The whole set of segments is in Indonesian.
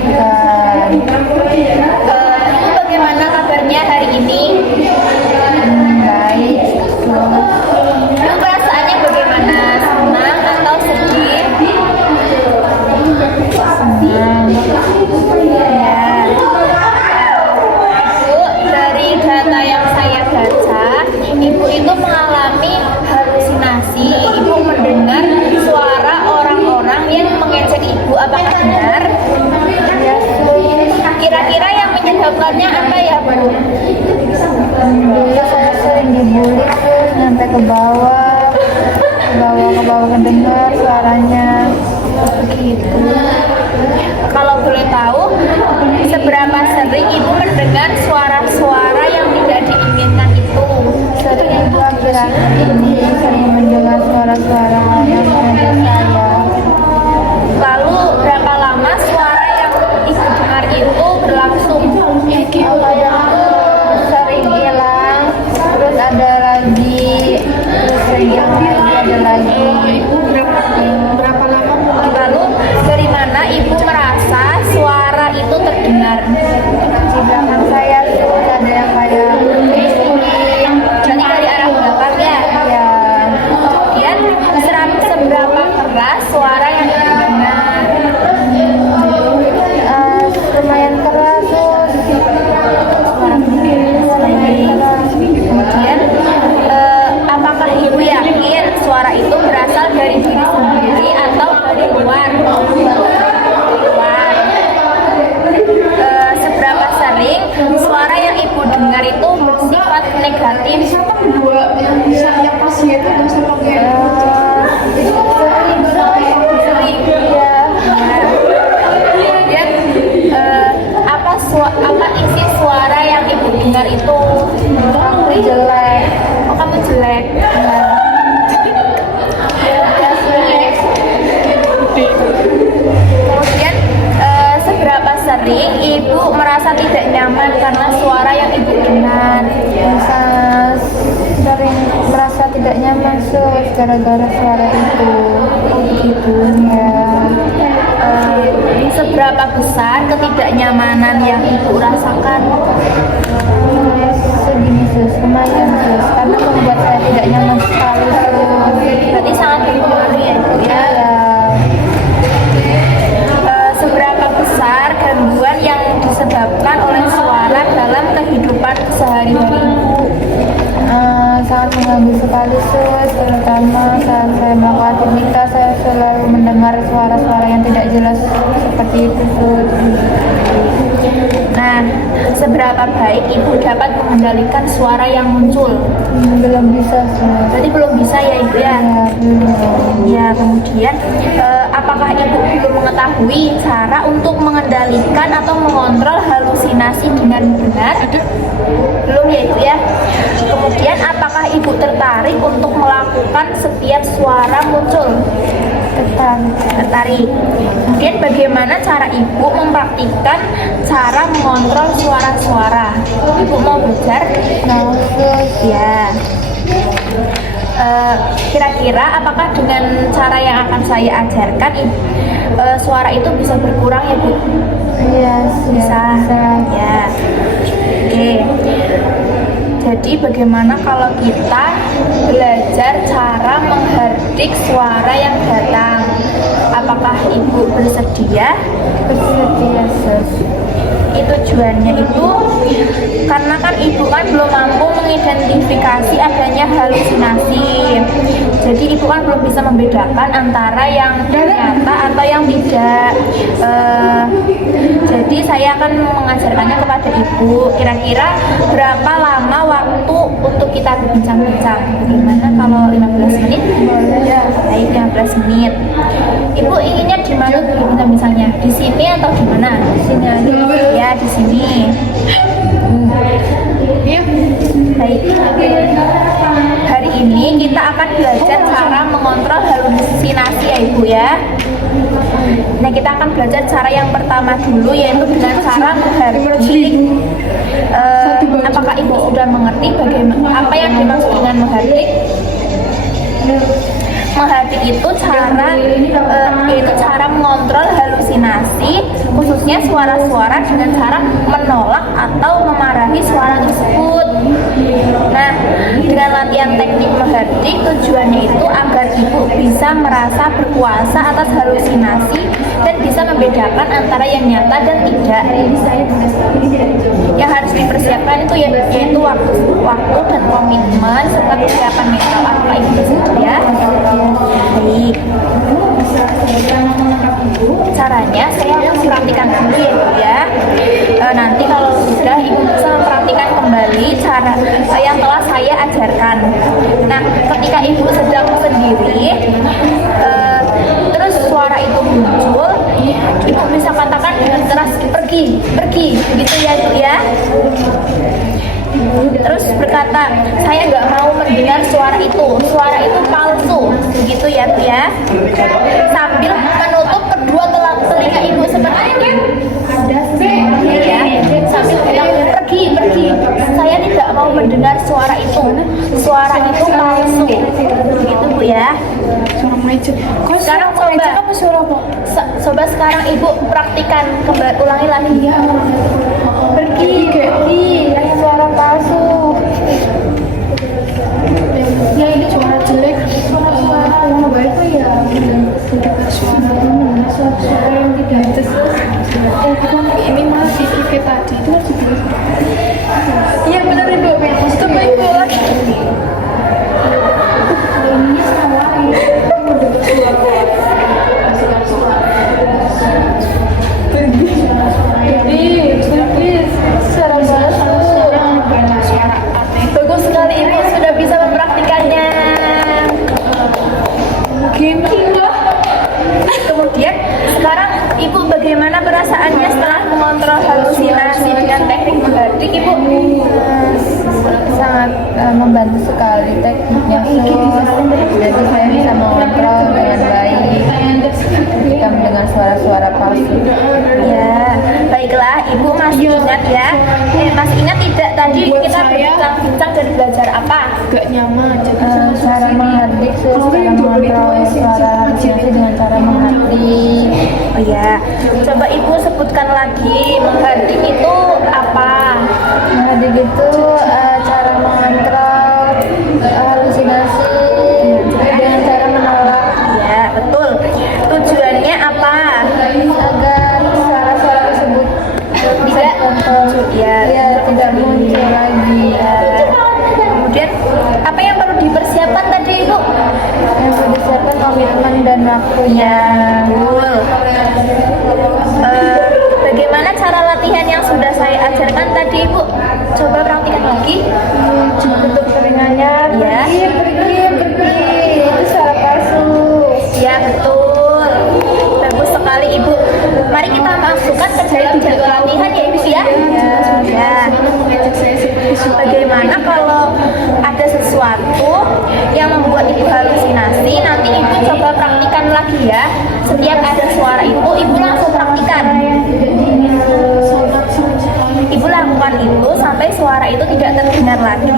melahirkan. Ibu bagaimana kabarnya hari ini? Baik. Ibu perasaannya bagaimana? Senang atau sedih? Senang. Ya. Bu, dari data yang saya baca, ibu itu mengalami halusinasi. Ibu mendengar suara orang-orang yang mengejek ibu. Apakah benar? Ya, Kira-kira yang menyebabkannya apa ya, Bu? dulu saya sering dibully tuh sampai ke bawah, kedengar suaranya begitu. Kalau boleh tahu, seberapa sering ibu mendengar suara-suara yang tidak diinginkan itu? Sering ibu akhir-akhir ini sering mendengar suara-suara yang mengejek saya. Lalu berapa lama suara yang ibu dengar itu berlangsung? Sering hilang, terus ada lagi, terus sering hilang lagi, ada lagi. Berapa lama mungkin? Lalu dari mana ibu merasa suara itu terdengar? Di belakang saya terus ada yang kayak bisikin. Jadi dari arah belakang ya? Ya, Kemudian seberapa keras suara yang ibu dengar? lumayan keras terus. Kemudian apakah ibu yakin suara itu berasal dari diri sendiri atau dari luar? Luar. Seberapa sering suara yang ibu dengar itu bersifat negatif? Siapa kedua yang pasien itu sama kayak Sering. Kemudian apa isi suara yang ibu dengar itu? Kamu jelek. Oh, kamu jelek. Kemudian seberapa sering ibu merasa tidak nyaman karena suara yang ibu dengar? Bisa sering merasa tidak nyaman gara-gara suara itu. Oh begitu. Ya, Seberapa besar ketidaknyamanan yang ibu rasakan? segini sus, lumayan sus, karena membuat saya tidak nyaman sekali sus. Berarti sangat berpengaruh ya ibu ya. Seberapa besar gangguan yang disebabkan oleh suara dalam kehidupan sehari-hari ibu? Sangat mengganggu sekali sus, terutama saat saya melakukan aktivitas saya selalu mendengar suara-suara yang tidak jelas seperti itu sus. Nah, seberapa baik ibu dapat mengendalikan suara yang muncul? Belum bisa sus. Berarti belum bisa ya ibu ya? Ya, belum. Ya, kemudian apakah ibu belum mengetahui cara untuk mengendalikan atau mengontrol halusinasi dengan benar? Belum ya ibu ya? Kemudian apakah ibu tertarik untuk melakukan setiap suara muncul? Tertarik. Kemudian bagaimana cara ibu mempraktikkan cara mengontrol suara-suara? Ibu mau belajar? Nah sus, Ya. Kira-kira apakah dengan cara yang akan saya ajarkan suara itu bisa berkurang ya Bu? iya Bisa. Ya. Oke. Jadi bagaimana kalau kita belajar cara menghardik suara yang datang? Apakah ibu bersedia? bersedia sus. Itu tujuannya itu karena kan ibu kan belum mampu mengidentifikasi adanya halusinasi. Jadi ibu kan belum bisa membedakan antara yang nyata atau yang tidak. Jadi saya akan mengajarkannya kepada ibu. Kira-kira berapa lama waktu untuk kita berbincang-bincang? Gimana kalau 15 menit? Baik, 15 menit. Ibu inginnya di mana berbincang-bincangnya? Di sini atau di mana? Di sini aja. Ya, di sini. Iya. Baik. Hari ini kita akan belajar cara mengontrol halusinasi ya Ibu ya. Nah, kita akan belajar cara yang pertama dulu, yaitu dengan cara menghardik. Apakah Ibu sudah mengerti bagaimana apa yang dimaksud dengan menghardik? Menghardik itu cara yaitu cara mengontrol halusinasi halusinasi, khususnya suara-suara dengan cara menolak atau memarahi suara tersebut. Nah, dengan latihan teknik menghardik, tujuannya itu agar ibu bisa merasa berkuasa atas halusinasi dan bisa membedakan antara yang nyata dan tidak. Yang harus dipersiapkan itu yaitu waktu dan komitmen serta kesiapan mental. Apa itu ya? Baik. Caranya saya akan mempraktikkan dulu ya Bu ya. Nanti kalau sudah ibu bisa mempraktikkan kembali cara yang telah saya ajarkan. Nah, ketika ibu sedang sendiri, terus suara itu muncul, ibu bisa katakan dengan keras pergi, gitu ya Bu ya. Terus berkata, saya nggak mau mendengar suara itu palsu, begitu ya Bu ya. Sambil menutup kedua telinga ibu seperti ini. Ya, sambil bilang pergi, saya tidak mau mendengar suara itu palsu, begitu Bu ya. Sekarang coba sekarang ibu praktikan kembali, ulangi lagi ya. Pergi, Suara palsu. Ya ini suara jelek, suara yang baik tuh ya suara yang tidak jelas. Ini malah di tiket tadi itu harus dibilang. Iya benar ibu, coba ibu lagi. Ini salah Bagus sekali ibu sudah bisa mempraktikannya. Kemudian sekarang ibu bagaimana perasaannya setelah mengontrol halusinasi dengan teknik menghardik ibu? Sangat membantu sekali tekniknya jadi saya bisa mengontrol dengan baik ketika mendengar suara-suara palsu. Ya, baiklah ibu masih ingat ya? Masih ingat tidak tadi kita berbincang dan belajar apa? gak nyaman jadi Cara menghardik, cara mengontrol suara halusinasi dengan cara menghardik. Oh ya, coba ibu sebutkan lagi menghardik itu apa? Menghardik itu cara mengontrol halusinasi dengan cara menolak. Ya, betul. Tujuannya apa? Agar suara-suara tersebut Tidak muncul ya, tidak muncul lagi. Kemudian apa yang perlu dipersiapkan tadi ibu? Yang perlu disiapkan komitmen dan waktunya. Betul. Bagaimana cara latihan yang sudah saya ajarkan tadi ibu? Coba praktikkan lagi. Tutup telinganya. Ya. Pergi. Itu suara palsu. Ya betul. Bagus sekali ibu. Mari kita masukkan ke dalam jadwal latihan ya ibu ya. Ya. Bagaimana kalau ada sesuatu yang membuat ibu halusinasi, nanti ibu coba praktikan lagi ya. Setiap ada suara itu, ibu langsung praktikan. Ibu lakukan itu sampai suara itu tidak terdengar lagi.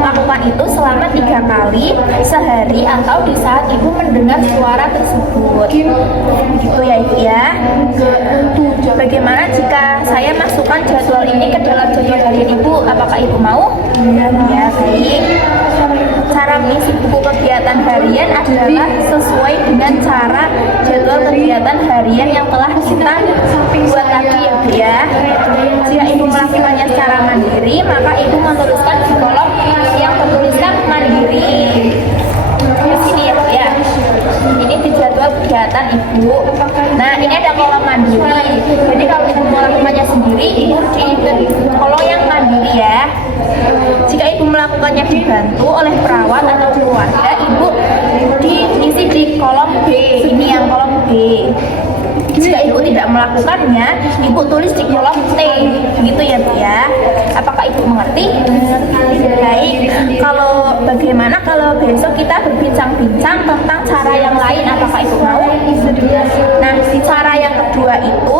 Lakukan itu selama 3 kali sehari atau di saat ibu mendengar suara tersebut. Gitu ya ibu ya. Bagaimana jika saya masukkan jadwal ini ke dalam jadwal harian ibu? Apakah ibu mau? Ya baik. Cara mengisi buku kegiatan harian adalah sesuai dengan cara jadwal kegiatan harian yang telah kita buat tadi ya Bu ya. Jika ibu melakukannya secara mandiri, maka ibu menuliskan di kolom yang tertuliskan mandiri. Di sini ya Bu ya. Ini di jadwal kegiatan ibu. Nah ini ada kolom mandiri. Jadi kalau ibu melakukannya sendiri, ibu di kolom yang mandiri ya. Jika ibu melakukannya dibantu oleh perawat atau keluarga, ibu diisi di kolom B. Ini yang kolom B. Jika ibu tidak melakukannya, ibu tulis di kolom T. Gitu ya Bu ya. Apakah ibu mengerti? Baik. Bagaimana kalau besok kita berbincang-bincang tentang cara yang lain? Apakah ibu mau? Nah, cara yang kedua itu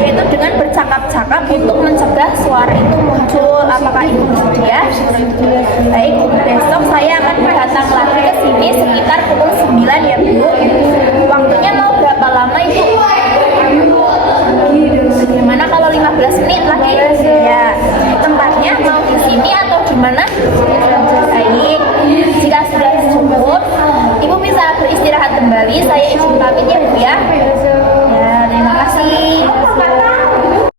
yaitu dengan bercakap-cakap untuk mencegah suara itu muncul. Apakah ibu bersedia? Baik, besok saya akan datang lagi ke sini sekitar pukul 9 ya Bu. Waktunya mau berapa lama ibu? gimana?